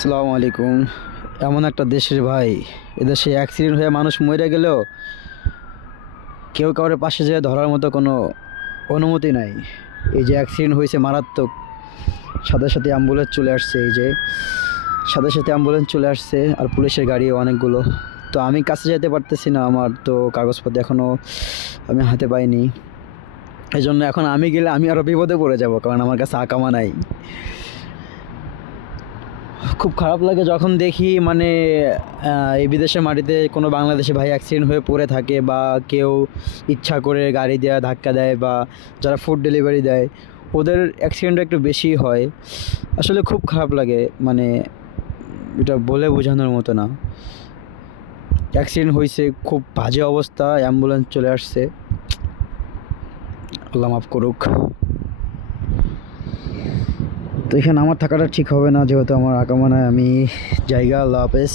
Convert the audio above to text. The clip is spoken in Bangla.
আসসালামু আলাইকুম। এমন একটা দেশের ভাই, এদেশে অ্যাক্সিডেন্ট হয়ে মানুষ মরে গেলেও কেউ কারোর পাশে যেয়ে ধরার মতো কোনো অনুমতি নাই। এই যে অ্যাক্সিডেন্ট হয়েছে মারাত্মক, সাথে সাথে অ্যাম্বুলেন্স চলে আসছে, এই যে সাথে সাথে অ্যাম্বুলেন্স চলে আসছে আর পুলিশের গাড়িও অনেকগুলো। তো আমি কাছে যেতে পারতেছি না, আমার তো কাগজপত্র এখনও আমি হাতে পাইনি। এই জন্য এখন আমি গেলে আমি আরও বিপদে পড়ে যাব, কারণ আমার কাছে আকামা নাই। খুব খারাপ লাগে যখন দেখি মানে এই বিদেশের মাটিতে কোনো বাংলাদেশি ভাই অ্যাক্সিডেন্ট হয়ে পড়ে থাকে, বা কেউ ইচ্ছা করে গাড়ি দেওয়া ধাক্কা দেয়, বা যারা ফুড ডেলিভারি দেয় ওদের অ্যাক্সিডেন্টটা একটু বেশি হয়। আসলে খুব খারাপ লাগে, মানে এটা বলে বোঝানোর মতো না। অ্যাক্সিডেন্ট হয়েছে, খুব বাজে অবস্থা, অ্যাম্বুলেন্স চলে আসছে, আল্লাহ মাফ করুক। তো এখানে আমার থাকাটা ঠিক হবে না, যেহেতু আমার আকামা নাই। আমি জায়গা, আল্লাহ হাফেজ।